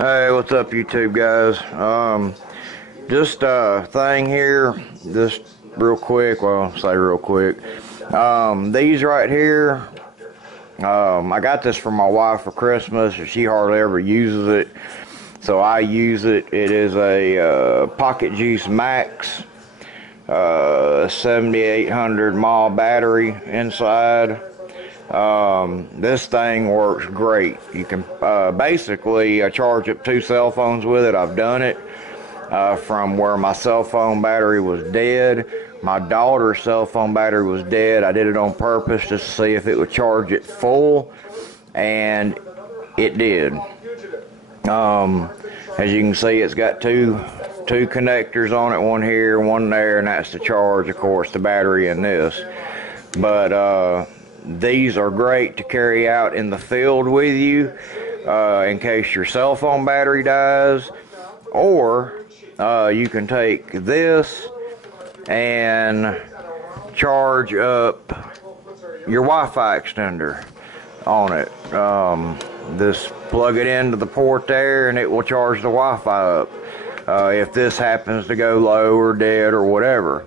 Hey, what's up, YouTube guys? Just a thing here, just real quick. Well, say real quick. These right here, I got this for my wife for Christmas, and she hardly ever uses it, so I use it. It is a Pocket Juice Max, 7800 mAh battery inside. This thing works great. You can basically charge up 2 cell phones with it. I've done it from where my cell phone battery was dead. My daughter's cell phone battery was dead. I did it on purpose just to see if it would charge it full, and it did. As you can see, it's got two connectors on it, one here, one there, and that's to charge, of course, the battery in this. But these are great to carry out in the field with you in case your cell phone battery dies, or you can take this and charge up your Wi-Fi extender on it. Just plug it into the port there and it will charge the Wi-Fi up if this happens to go low or dead or whatever.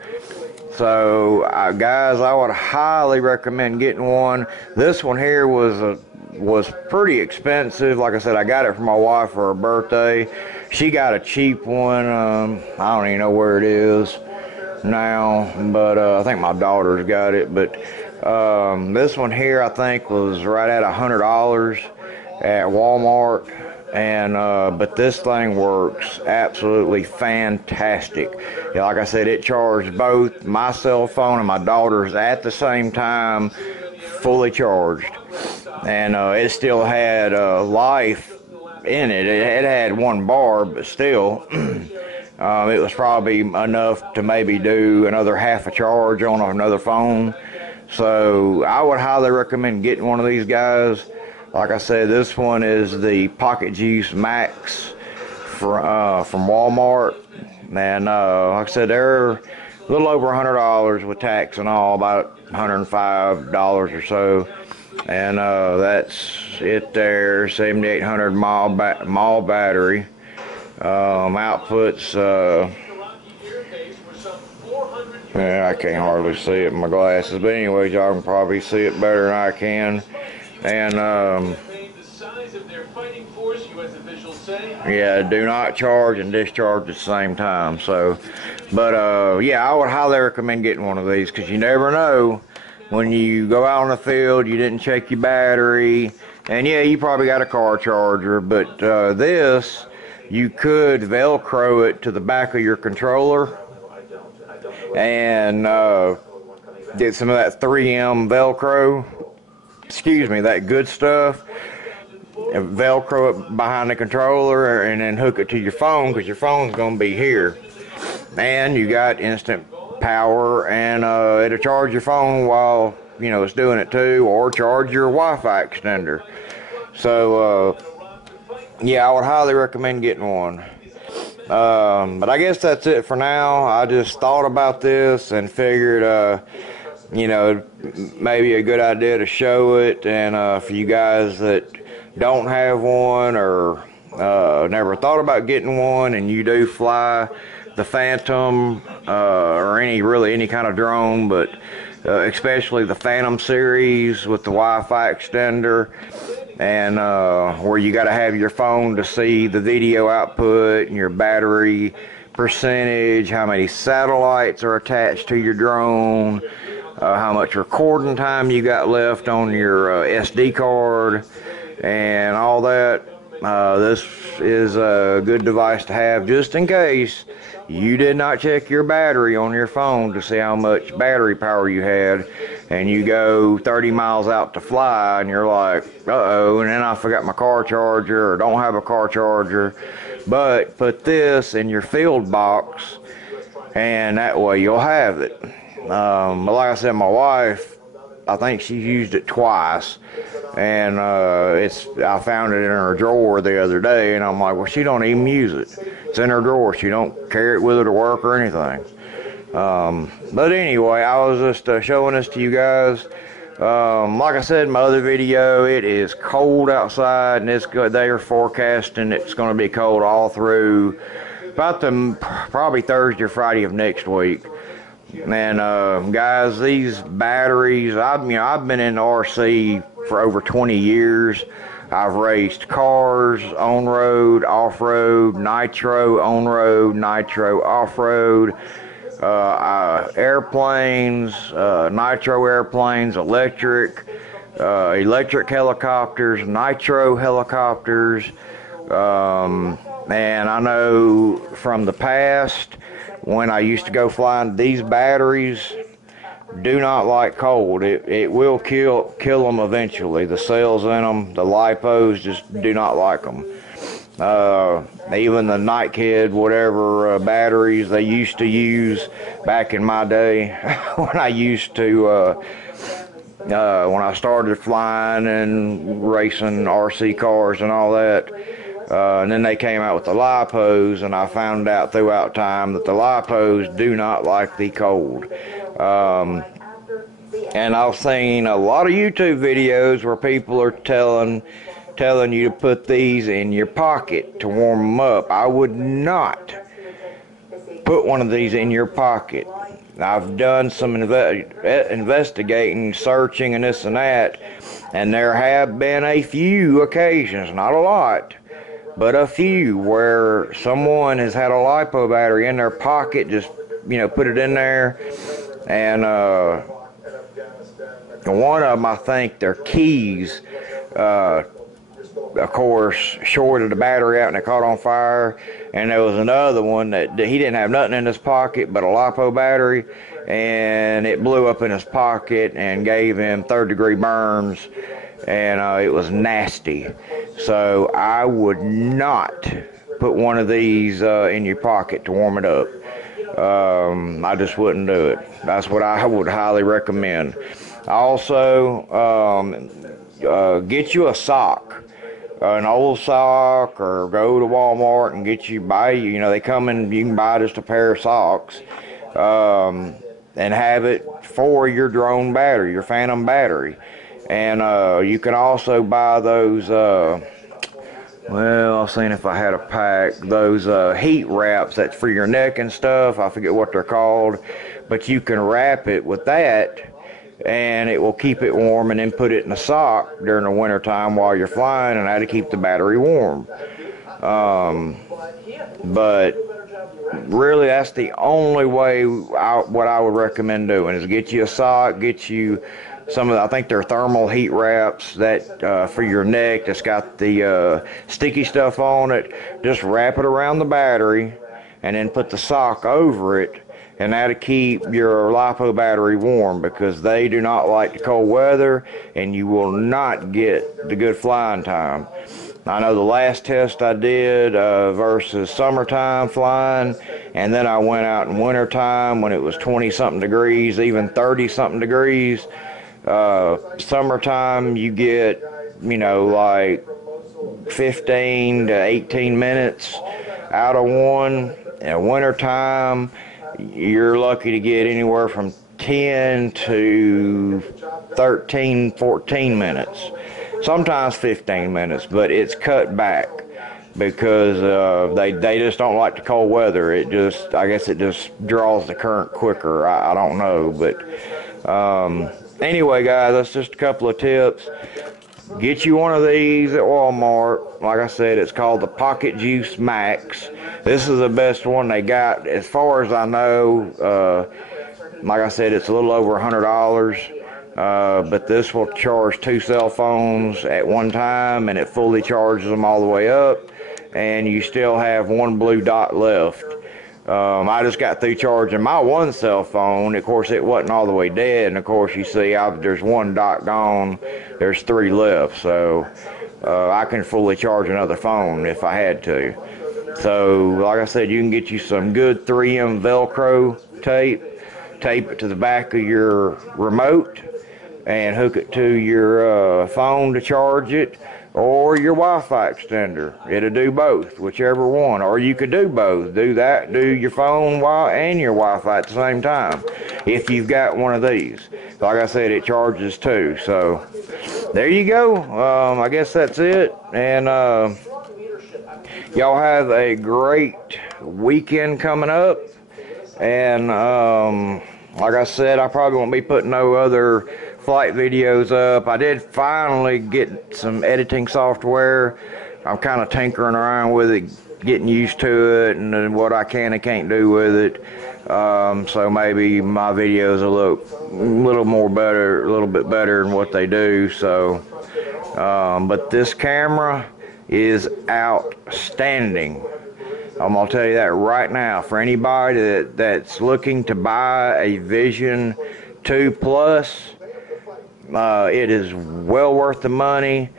So guys, I would highly recommend getting one. This one here was pretty expensive. Like I said, I got it for my wife for her birthday. She got a cheap one. I don't even know where it is now, but I think my daughter's got it. But this one here, I think, was right at $100 at Walmart. And but this thing works absolutely fantastic. Yeah, like I said, it charged both my cell phone and my daughter's at the same time, fully charged, and it still had life in it. It had 1 bar, but still it was probably enough to maybe do another half a charge on another phone. So I would highly recommend getting one of these guys. Like I said, this one is the Pocket Juice Max from Walmart, and like I said, they're a little over $100 with tax and all, about $105 or so, and that's it there. 7800 mAh battery. Outputs. Yeah, I can't hardly see it in my glasses, but anyways, y'all can probably see it better than I can. And yeah, do not charge and discharge at the same time. So, but yeah, I would highly recommend getting one of these, because you never know when you go out on the field, you didn't check your battery, and yeah, you probably got a car charger, but this, you could Velcro it to the back of your controller and get some of that 3M Velcro. Excuse me, that good stuff, and Velcro it behind the controller and then hook it to your phone, because your phone's going to be here, and you got instant power, and it'll charge your phone while it's doing it too, or charge your Wi-Fi extender. So yeah, I would highly recommend getting one. But I guess that's it for now. I just thought about this and figured maybe a good idea to show it, and for you guys that don't have one or never thought about getting one, and you do fly the Phantom or any kind of drone, but especially the Phantom series with the Wi-Fi extender, and where you got to have your phone to see the video output and your battery percentage, how many satellites are attached to your drone, how much recording time you got left on your SD card, and all that. This is a good device to have just in case you did not check your battery on your phone to see how much battery power you had, and you go 30 miles out to fly and you're like, uh-oh, and then I forgot my car charger or don't have a car charger. But put this in your field box, and that way you'll have it. But like I said, my wife, I think she used it twice, and I found it in her drawer the other day, and I'm like, well, she don't even use it. It's in her drawer. She don't carry it with her to work or anything. But anyway, I was just showing this to you guys. Like I said in my other video, it is cold outside, and they are forecasting it's going to be cold all through about probably Thursday or Friday of next week. And guys, these batteries, I've been in RC for over 20 years. I've raced cars, on-road, off-road, nitro, on-road, nitro, off-road, airplanes, nitro airplanes, electric helicopters, nitro helicopters. And I know from the past, when I used to go flying, these batteries do not like cold. It will kill them eventually. The cells in them, the lipos, just do not like them. Even the Nightcad, whatever batteries they used to use back in my day, when I used to, when I started flying and racing RC cars and all that. And then they came out with the lipos, and I found out throughout time that the lipos do not like the cold. And I've seen a lot of YouTube videos where people are telling you to put these in your pocket to warm them up. I would not put one of these in your pocket. I've done some investigating, searching, and this and that, and there have been a few occasions, not a lot, but a few, where someone has had a LiPo battery in their pocket, just, put it in there, and one of them, I think, their keys, of course, shorted the battery out and it caught on fire. And there was another one that he didn't have nothing in his pocket but a LiPo battery, and it blew up in his pocket and gave him third-degree burns, and it was nasty. So I would not put one of these in your pocket to warm it up. I just wouldn't do it. That's what I would highly recommend. Also, get you a sock, an old sock, or go to Walmart and buy they come in, you can buy just a pair of socks, and have it for your drone battery, your Phantom battery. And you can also buy those, well, I was seeing if I had a pack, those heat wraps that's for your neck and stuff. I forget what they're called, but you can wrap it with that, and it will keep it warm, and then put it in a sock during the winter time while you're flying, and that'll keep the battery warm. But really, that's the only way. What I would recommend doing is get you a sock, get you some of I think they're thermal heat wraps that for your neck, that's got the sticky stuff on it. Just wrap it around the battery and then put the sock over it, and that'll keep your LiPo battery warm, because they do not like the cold weather, and you will not get the good flying time. I know the last test I did versus summertime flying, and then I went out in wintertime when it was 20-something degrees, even 30-something degrees. Summertime, you get, like 15 to 18 minutes out of one. In wintertime, you're lucky to get anywhere from 10 to 13, 14 minutes. Sometimes 15 minutes, but it's cut back because they just don't like the cold weather. I guess it just draws the current quicker. I don't know, but anyway, guys, that's just a couple of tips. Get you one of these at Walmart. Like I said, it's called the Pocket Juice Max. This is the best one they got, as far as I know. Like I said, it's a little over $100. But this will charge 2 cell phones at one time, and it fully charges them all the way up, and you still have one blue dot left. I just got through charging my one cell phone. Of course, it wasn't all the way dead, and of course, you see there's one dot gone, there's 3 left, so I can fully charge another phone if I had to. So like I said, you can get you some good 3M Velcro tape it to the back of your remote, and hook it to your phone to charge it, or your Wi-Fi extender. It'll do both, whichever one. Or you could do both. Do that, do your phone and your Wi-Fi at the same time, if you've got one of these. Like I said, it charges too. So there you go. I guess that's it. And y'all have a great weekend coming up. And like I said, I probably won't be putting no other flight videos up. I did finally get some editing software. I'm kind of tinkering around with it, getting used to it, and what I can and can't do with it. So maybe my videos will look a little bit better than what they do. So, but this camera is outstanding. I'm gonna tell you that right now. For anybody that's looking to buy a Vision 2 Plus, it is well worth the money.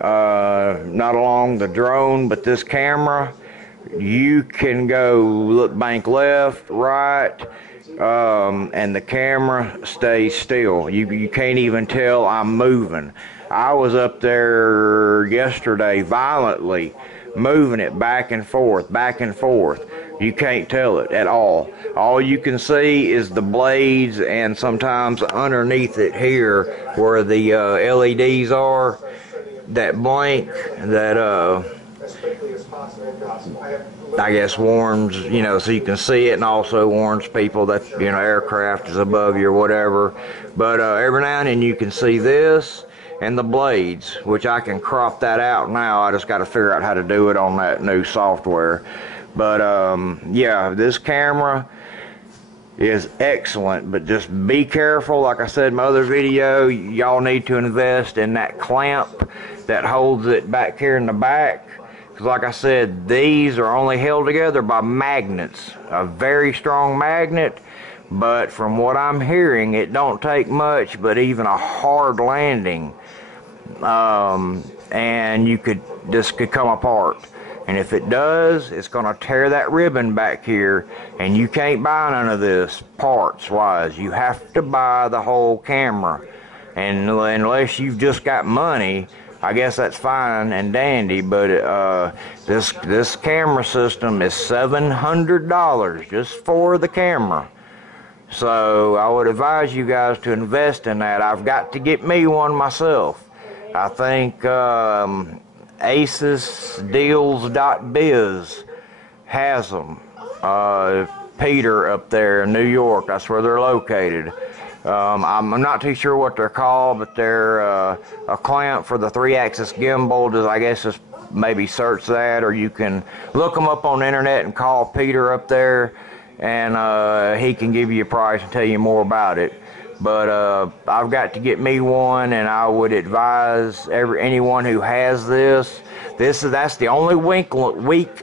Not along the drone, but this camera, you can go look bank left, right, and the camera stays still. You can't even tell I'm moving. I was up there yesterday violently moving it back and forth, back and forth. You can't tell it at all. All you can see is the blades, and sometimes underneath it here where the LEDs are, that blink, that I guess warns, you know, so you can see it, and also warns people that, you know, aircraft is above you or whatever. But every now and then you can see this and the blades, which I can crop that out now. I just got to figure out how to do it on that new software. But yeah, this camera is excellent, but just be careful. Like I said in my other video, y'all need to invest in that clamp that holds it back here in the back, because like I said, these are only held together by magnets, a very strong magnet. But from what I'm hearing, it don't take much, but even a hard landing, and this could come apart. And if it does, it's going to tear that ribbon back here, and you can't buy none of this parts wise. You have to buy the whole camera, and unless you've just got money, I guess that's fine and dandy. But this camera system is $700 just for the camera. So I would advise you guys to invest in that. I've got to get me one myself. I think AcesDeals.biz has them. Peter up there in New York, that's where they're located. I'm not too sure what they're called, but they're a clamp for the 3-axis gimbal. I guess just maybe search that, or you can look them up on the internet and call Peter up there, and he can give you a price and tell you more about it. But I've got to get me one, and I would advise anyone who has that's the only weak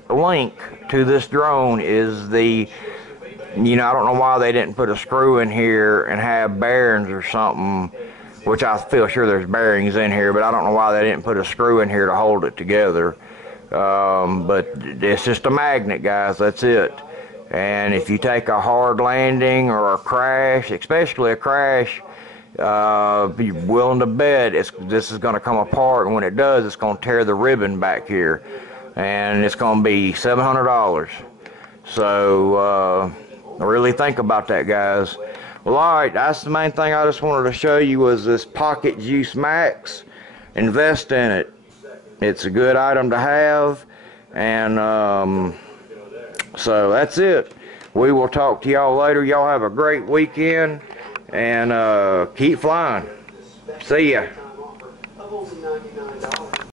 link to this drone is the, you know, I don't know why they didn't put a screw in here and have bearings or something, which I feel sure there's bearings in here, but I don't know why they didn't put a screw in here to hold it together. But it's just a magnet, guys, that's it. And if you take a hard landing or a crash, especially a crash, be willing to bet this is going to come apart, and when it does, it's going to tear the ribbon back here, and it's going to be $700. So really think about that, guys. Well, alright, that's the main thing I just wanted to show you, was this Pocket Juice Max. Invest in it. It's a good item to have, and so that's it. We will talk to y'all later. Y'all have a great weekend, and keep flying. See ya.